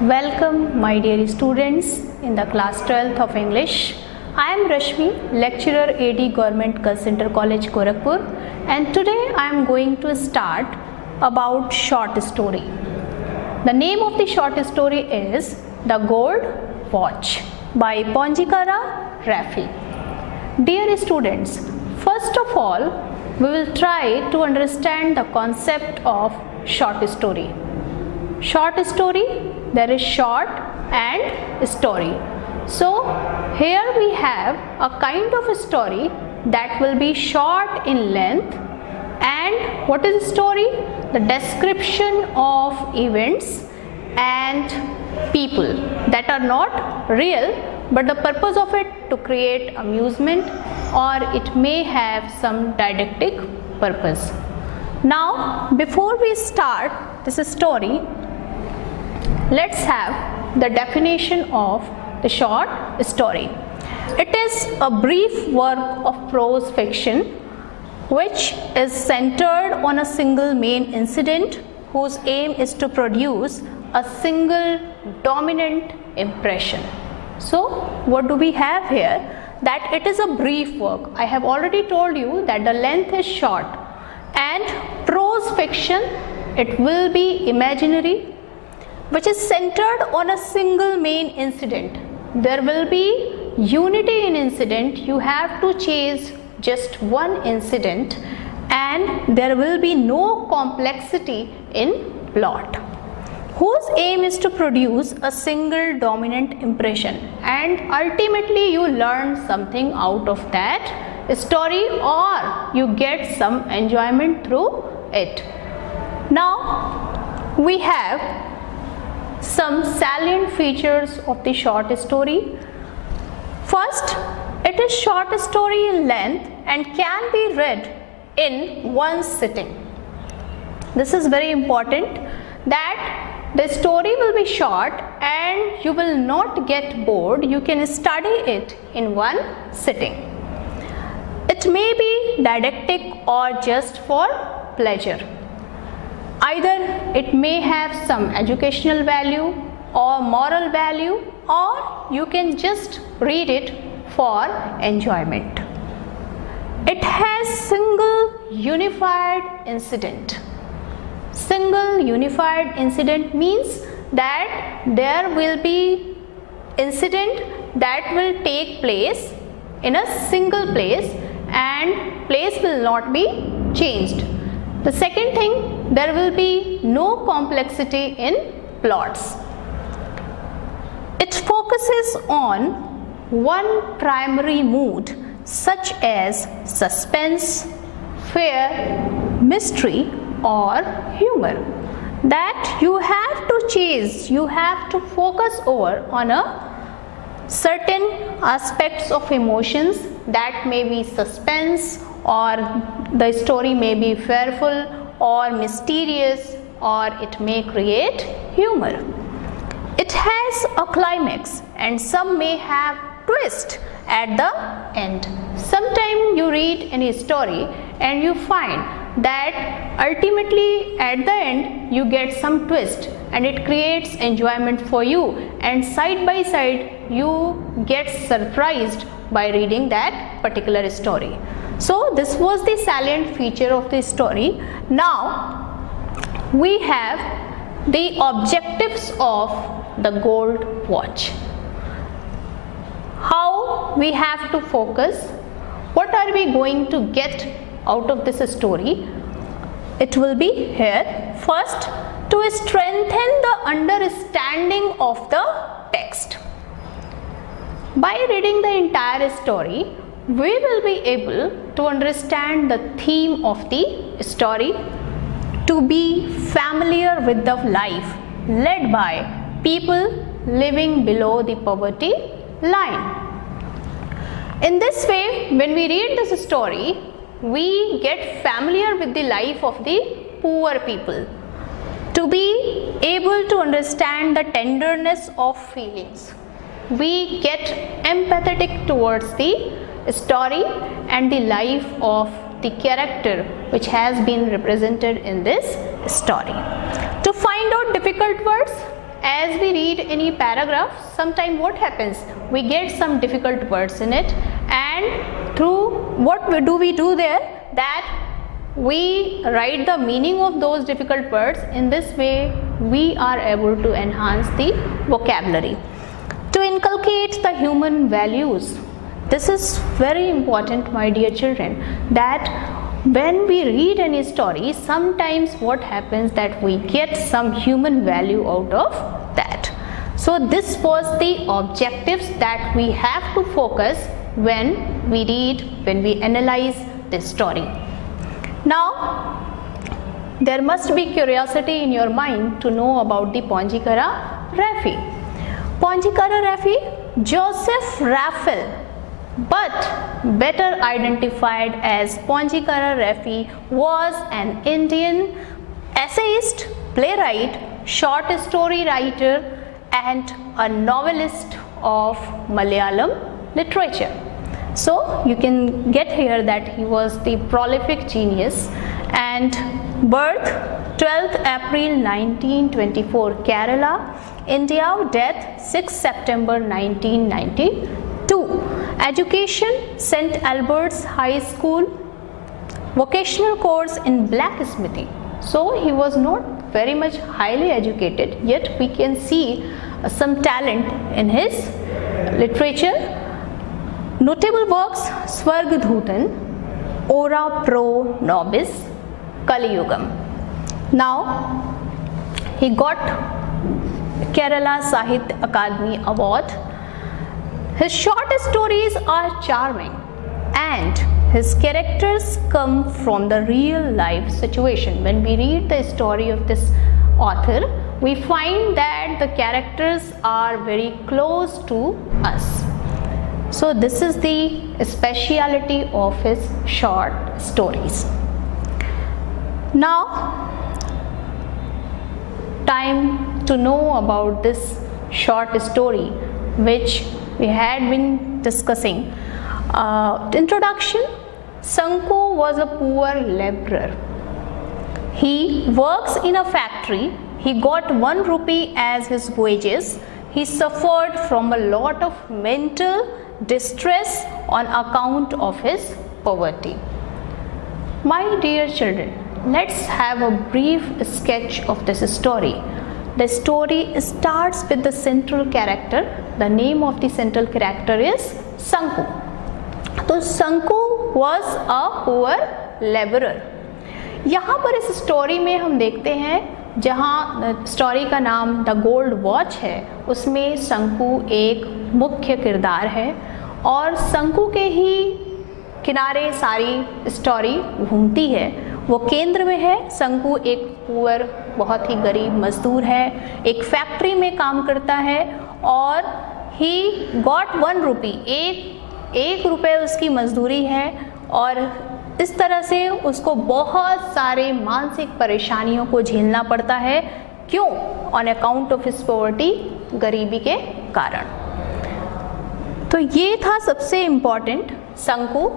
Welcome my dear students in the class 12th of English. I am Rashmi, lecturer AD Government Girls Center College Gorakhpur, and today I am going to start about short story. The name of the short story is The Gold Watch by Ponjikara Rafi. Dear students, first of all we will try to understand the concept of short story. Short story, there is short and story. So here we have a kind of a story that will be short in length. And what is a story? The description of events and people that are not real, but the purpose of it to create amusement, or it may have some didactic purpose. Now before we start this story, let's have the definition of the short story. It is a brief work of prose fiction which is centered on a single main incident whose aim is to produce a single dominant impression. So what do we have here? That it is a brief work. I have already told you that the length is short, and prose fiction, it will be imaginary, which is centered on a single main incident. There will be unity in incident. You have to chase just one incident, and there will be no complexity in plot, whose aim is to produce a single dominant impression, and ultimately you learn something out of that story, or you get some enjoyment through it. Now we have some salient features of the short story. First, it is short story in length and can be read in one sitting. This is very important, that the story will be short and you will not get bored. You can study it in one sitting. It may be didactic or just for pleasure. Either it may have some educational value or moral value, or you can just read it for enjoyment. It has single unified incident. Single unified incident means that there will be incident that will take place in a single place and place will not be changed. The second thing, there will be no complexity in plots. It focuses on one primary mood, such as suspense, fear, mystery, or humor, that you have to chase, you have to focus over on a certain aspects of emotions. That may be suspense, or the story may be fearful or mysterious, or it may create humor. It has a climax, and some may have twist at the end. Sometimes you read any story and you find that ultimately at the end you get some twist, and it creates enjoyment for you, and side by side you get surprised by reading that particular story. So this was the salient feature of the story. Now we have the objectives of The Gold Watch. How we have to focus, what are we going to get out of this story? It will be here. First, to strengthen the understanding of the text. By reading the entire story, we will be able to understand the theme of the story, to be familiar with the life led by people living below the poverty line. In this way, when we read this story, we get familiar with the life of the poor people, to be able to understand the tenderness of feelings. We get empathetic towards the story and the life of the character which has been represented in this story. To find out difficult words, as we read any paragraph, sometime what happens, we get some difficult words in it, and through what we do there, that we write the meaning of those difficult words. In this way we are able to enhance the vocabulary. To inculcate the human values, this is very important, my dear children, that when we read any story, sometimes what happens that we get some human value out of that. So this was the objectives that we have to focus when we read, when we analyze this story. Now there must be curiosity in your mind to know about the Poincaré Raffy. Poincaré Raffy, Joseph Raphael, but better identified as Poincaré Raffy, was an Indian essayist, playwright, short story writer and a novelist of Malayalam literature. So you can get here that he was the prolific genius, and birth 12th April 1924, Kerala, India. Death 6 September 1992. Education St. Albert's High School, vocational course in blacksmithing. So he was not very much highly educated, yet we can see some talent in his literature. Notable works: Swargadhutan, Ora Pro Nobis, Kali Yugam. Now he got Kerala Sahitya Akademi Award. His short stories are charming and his characters come from the real life situation. When we read the story of this author, we find that the characters are very close to us. So this is the speciality of his short stories. Now time to know about this short story which we had been discussing. Introduction: Sanku was a poor laborer. He works in a factory. He got 1 rupee as his wages. He suffered from a lot of mental distress on account of his poverty. My dear children, let's have a brief sketch of this story. The story starts with the central character. The name of the central character is Sanku. So Sanku was a poor laborer. यहाँ पर इस story में हम देखते हैं, जहाँ story का नाम द गोल्ड वॉच है, उसमें संकु एक मुख्य किरदार है और संकु के ही किनारे सारी स्टोरी घूमती है। वो केंद्र में है। संकु एक पुअर, बहुत ही गरीब मजदूर है, एक फैक्ट्री में काम करता है और ही गॉट 1 रुपी, एक रुपये उसकी मजदूरी है और इस तरह से उसको बहुत सारे मानसिक परेशानियों को झेलना पड़ता है। क्यों? On account of his poverty, गरीबी के कारण। तो ये था सबसे important Sanku.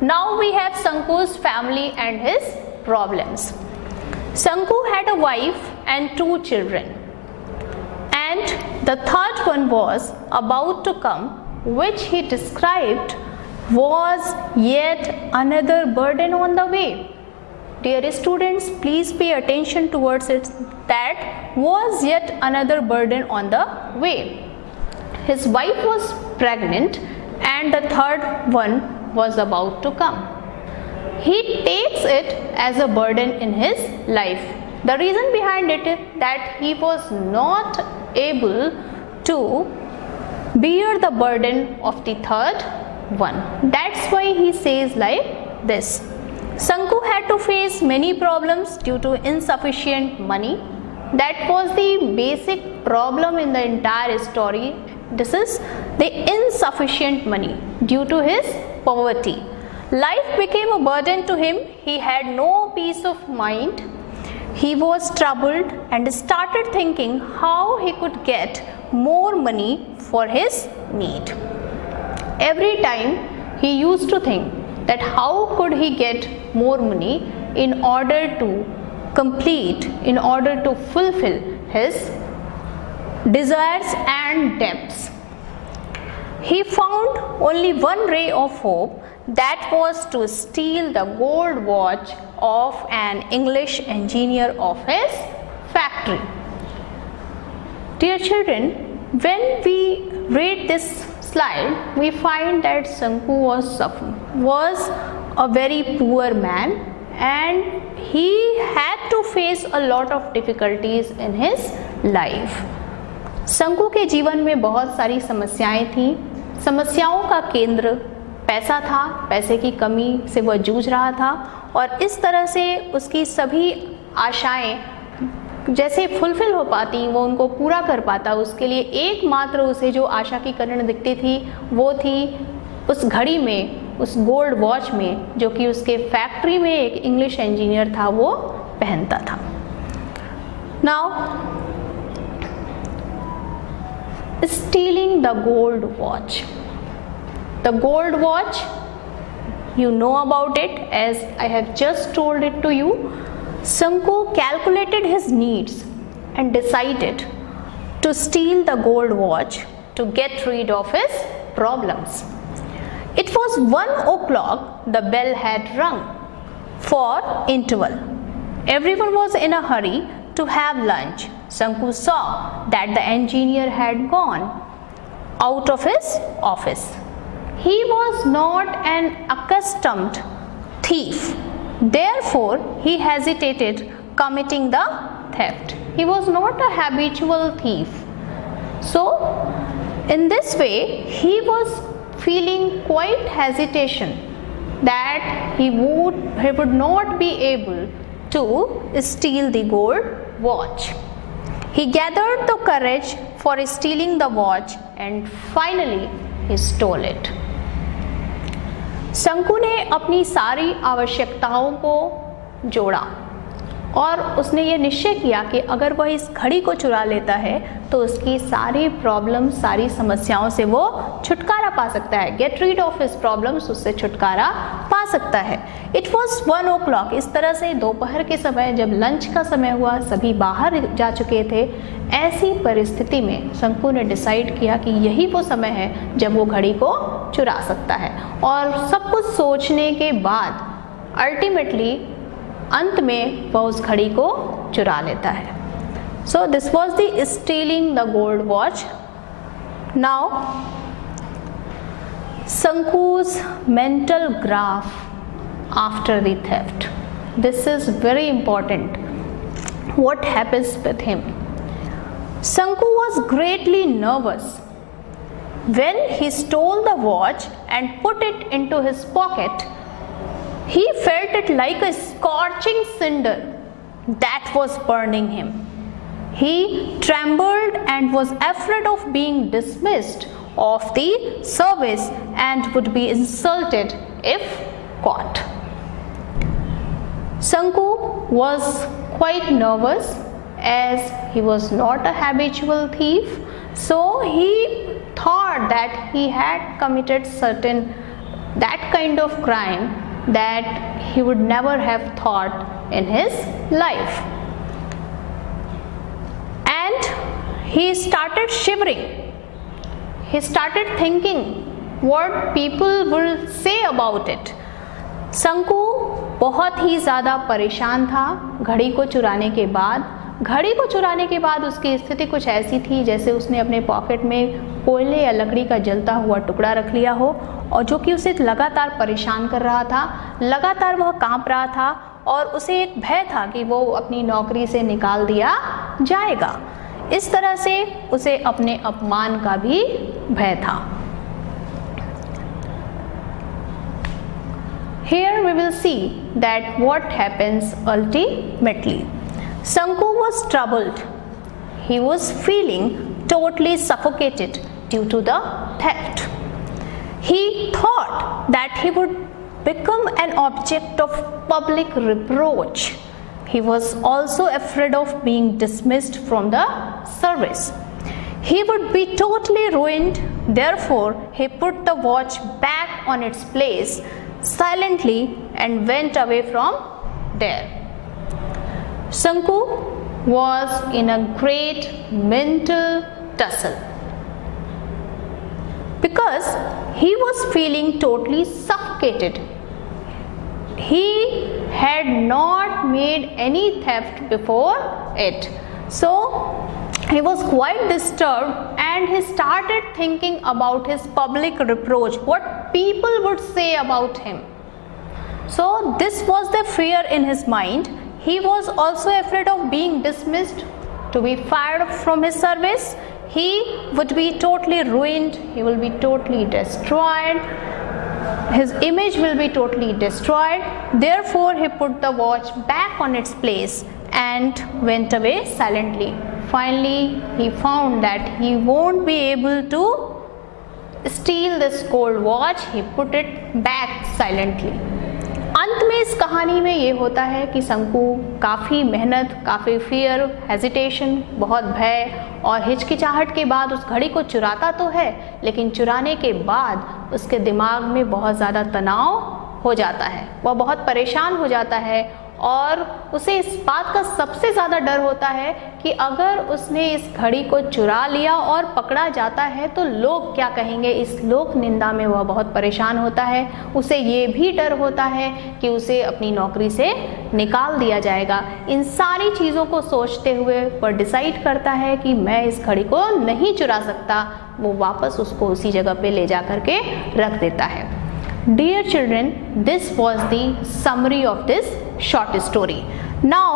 Now we have Sanku's family and his problems. Sanku had a wife and 2 children, and the third one was about to come, which he described was yet another burden on the way. Dear students, please pay attention towards it. That was yet another burden on the way. His wife was pregnant and the third one was about to come. He takes it as a burden in his life. The reason behind it is that he was not able to bear the burden of the third one. That's why he says like this. Sanku had to face many problems due to insufficient money. That was the basic problem in the entire story. This is the insufficient money due to his poverty. Life became a burden to him. He had no peace of mind. He was troubled and started thinking how he could get more money for his need. Every time he used to think that how could he get more money in order to complete, in order to fulfill his desires and depths. He found only one ray of hope, that was to steal the gold watch of an English engineer of his factory. Dear children, when we read this slide, we find that Sanku was a very poor man and he had to face a lot of difficulties in his life. शंकु के जीवन में बहुत सारी समस्याएं थी। समस्याओं का केंद्र पैसा था, पैसे की कमी से वह जूझ रहा था और इस तरह से उसकी सभी आशाएं जैसे फुलफिल हो पाती, वो उनको पूरा कर पाता, उसके लिए एकमात्र उसे जो आशा की किरण दिखती थी वो थी उस घड़ी में, उस गोल्ड वॉच में, जो कि उसके फैक्ट्री में एक इंग्लिश इंजीनियर था वो पहनता था। Now stealing the gold watch. The gold watch, you know about it as I have just told it to you. Sanku calculated his needs and decided to steal the gold watch to get rid of his problems. It was 1 o'clock, the bell had rung for interval. Everyone was in a hurry to have lunch. Sanku saw that the engineer had gone out of his office. He was not an accustomed thief. Therefore, he hesitated committing the theft. He was not a habitual thief. So, in this way, he was feeling quite hesitation that he would not be able to steal the gold watch. He gathered the courage for stealing the watch and finally he stole it. शंकु ने अपनी सारी आवश्यकताओं को जोड़ा और उसने ये निश्चय किया कि अगर वह इस घड़ी को चुरा लेता है तो उसकी सारी प्रॉब्लम, सारी समस्याओं से वो छुटकारा पा सकता है। Get rid of his problems, उससे छुटकारा पा सकता है। It was 1 o'clock। इस तरह से दोपहर के समय जब लंच का समय हुआ, सभी बाहर जा चुके थे, ऐसी परिस्थिति में शंकु ने डिसाइड किया कि यही वो समय है जब वो घड़ी को चुरा सकता है। और सब कुछ सोचने के बाद अल्टीमेटली अंत में वह उस घड़ी को चुरा लेता है। So this was the stealing the gold watch. Now Sanku's mental graph after the theft. This is very important. What happens with him? Sanku was greatly nervous. When he stole the watch and put it into his pocket, he felt it like a scorching cinder that was burning him. He trembled and was afraid of being dismissed of the service and would be insulted if caught. Sanku was quite nervous as he was not a habitual thief, so he thought that he had committed that kind of crime that he would never have thought in his life. And he started shivering. He started thinking what people will say about it. शंकु बहुत ही ज़्यादा परेशान था घड़ी को चुराने के बाद। घड़ी को चुराने के बाद उसकी स्थिति कुछ ऐसी थी जैसे उसने अपने पॉकेट में कोयले या लकड़ी का जलता हुआ टुकड़ा रख लिया हो और जो कि उसे लगातार परेशान कर रहा था। लगातार वह कांप रहा था और उसे एक भय था कि वो अपनी नौकरी से निकाल दिया जाएगा। इस तरह से उसे अपने अपमान का भी भय था। Here we will see that what happens ultimately. Sanku was troubled. He was feeling totally suffocated due to the theft. He thought that he would become an object of public reproach. He was also afraid of being dismissed from the service. He would be totally ruined. Therefore, he put the watch back on its place silently and went away from there. Sanku was in a great mental tussle because he was feeling totally suffocated. He had not made any theft before it, so he was quite disturbed and he started thinking about his public reproach, what people would say about him. So this was the fear in his mind. He was also afraid of being dismissed, to be fired from his service. He would be totally ruined, he will be totally destroyed, his image will be totally destroyed. Therefore he put the watch back on its place and went away silently. Finally he found that he won't be able to steal this gold watch. He put it back silently. अंत में इस कहानी में ये होता है कि शंकु काफ़ी मेहनत, काफ़ी फियर, हेजिटेशन, बहुत भय और हिचकिचाहट के बाद उस घड़ी को चुराता तो है, लेकिन चुराने के बाद उसके दिमाग में बहुत ज़्यादा तनाव हो जाता है, वह बहुत परेशान हो जाता है और उसे इस बात का सबसे ज़्यादा डर होता है कि अगर उसने इस घड़ी को चुरा लिया और पकड़ा जाता है तो लोग क्या कहेंगे। इस लोक निंदा में वह बहुत परेशान होता है। उसे ये भी डर होता है कि उसे अपनी नौकरी से निकाल दिया जाएगा। इन सारी चीज़ों को सोचते हुए वह डिसाइड करता है कि मैं इस घड़ी को नहीं चुरा सकता। वो वापस उसको उसी जगह पे ले जा कर के रख देता है। Dear children, this was the summary of this short story. Now,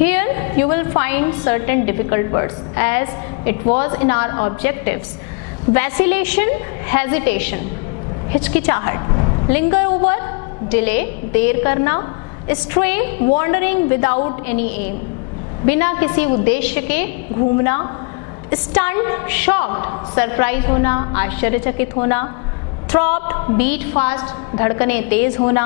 here you will find certain difficult words as it was in our objectives. Vacillation, hesitation, हिचकिचाहट, linger over, delay, देर करना, stray, wandering without any aim, बिना किसी उद्देश्य के घूमना, stunned, shocked, surprise होना, आश्चर्यचकित होना, थ्रॉप्ड, बीट फास्ट, धड़कने तेज होना,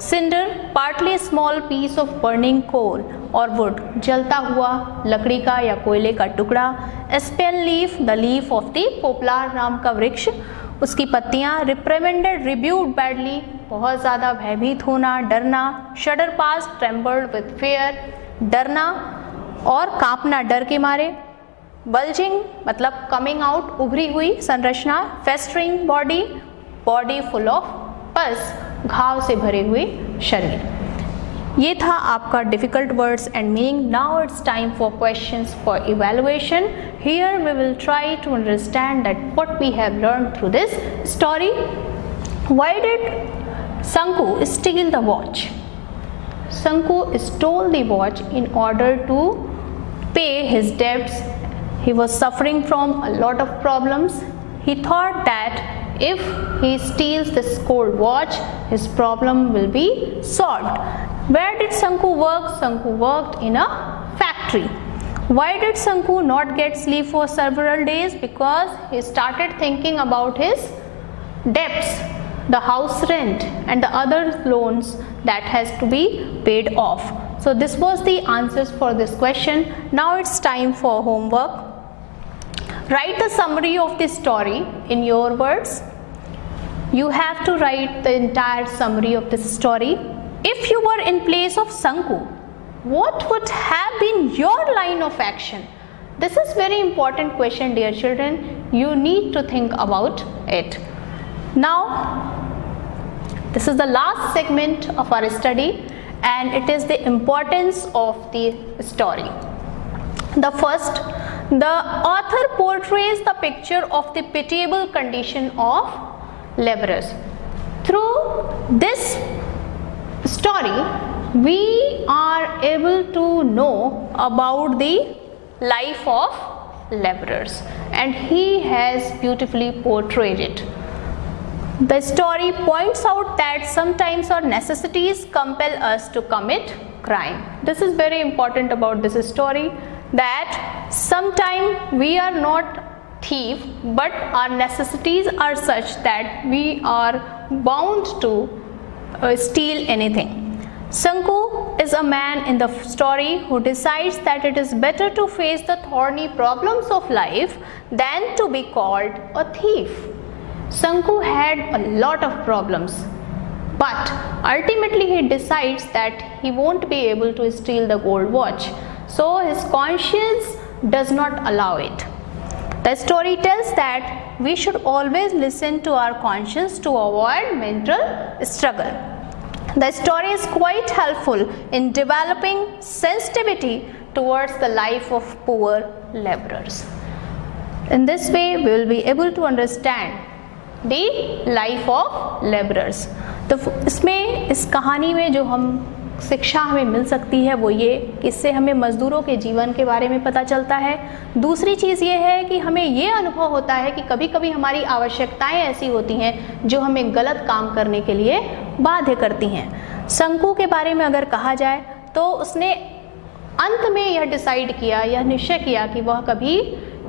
cinder, partly small piece of burning coal और वुड, जलता हुआ लकड़ी का या कोयले का टुकड़ा, aspen leaf, the leaf of the poplar नाम का वृक्ष, उसकी पत्तियां, रिप्रेमेंडेड, रिब्यूड बैडली, बहुत ज़्यादा भयभीत होना, डरना, शडर पास, ट्रेम्बल्ड विथ फेयर, डरना और कांपना डर के मारे, बल्जिंग मतलब कमिंग आउट, उभरी हुई संरचना, festering body, body full of pus, घाव से भरे हुए शरीर। ये था आपका difficult words and meaning. Now it's time for questions for evaluation. Here we will try to understand that what we have learn through this story. Why did Shanku steal the watch? Shanku stole the watch in order to pay his debts. He was suffering from a lot of problems. He thought that if he steals this gold watch, his problem will be solved. Where did Shunku work? Shunku worked in a factory. Why did Shunku not get sleep for several days? Because he started thinking about his debts, the house rent and the other loans that has to be paid off. So this was the answers for this question. Now it's time for homework. Write the summary of this story in your words. You have to write the entire summary of this story. If you were in place of Shunku, what would have been your line of action? This is very important question, dear children. You need to think about it. Now, this is the last segment of our study and it is the importance of the story. The first, the author portrays the picture of the pitiable condition of laborers. Through this story, we are able to know about the life of laborers and he has beautifully portrayed it. The story points out that sometimes our necessities compel us to commit crime. This is very important about this story, that sometimes we are not thief, but our necessities are such that we are bound to steal anything. Shunku is a man in the story who decides that it is better to face the thorny problems of life than to be called a thief. Shunku had a lot of problems. but ultimately he decides that he won't be able to steal the gold watch, so his conscience does not allow it. The story tells that we should always listen to our conscience to avoid mental struggle. The story is quite helpful in developing sensitivity towards the life of poor laborers. In this way, we will be able to understand the life of laborers. तो इसमें, इस कहानी में जो हम शिक्षा हमें मिल सकती है वो ये, इससे हमें मज़दूरों के जीवन के बारे में पता चलता है। दूसरी चीज़ ये है कि हमें ये अनुभव होता है कि कभी कभी हमारी आवश्यकताएं ऐसी होती हैं जो हमें गलत काम करने के लिए बाध्य करती हैं। शंकु के बारे में अगर कहा जाए तो उसने अंत में यह डिसाइड किया, यह निश्चय किया कि वह कभी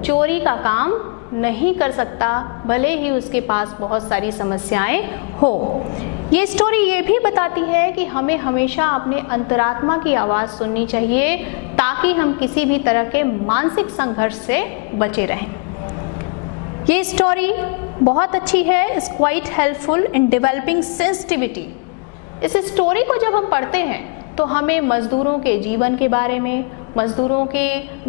चोरी का काम नहीं कर सकता, भले ही उसके पास बहुत सारी समस्याएं हो। ये स्टोरी ये भी बताती है कि हमें हमेशा अपने अंतरात्मा की आवाज़ सुननी चाहिए ताकि हम किसी भी तरह के मानसिक संघर्ष से बचे रहें। ये स्टोरी बहुत अच्छी है, is quite helpful in developing sensitivity. इस स्टोरी को जब हम पढ़ते हैं तो हमें मज़दूरों के जीवन के बारे में, मज़दूरों के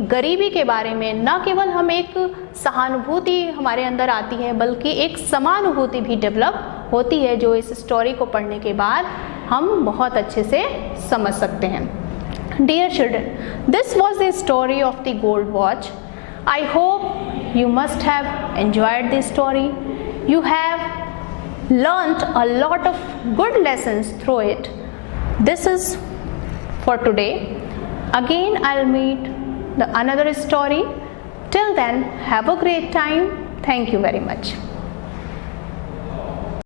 गरीबी के बारे में न केवल हम एक सहानुभूति हमारे अंदर आती है बल्कि एक समानुभूति भी डेवलप होती है, जो इस स्टोरी को पढ़ने के बाद हम बहुत अच्छे से समझ सकते हैं। Dear children, this was the story of the gold watch. I hope you must have enjoyed this story. You have learnt a lot of good lessons through it. This is for today. Again, I'll meet another story. Till then, have a great time. Thank you very much.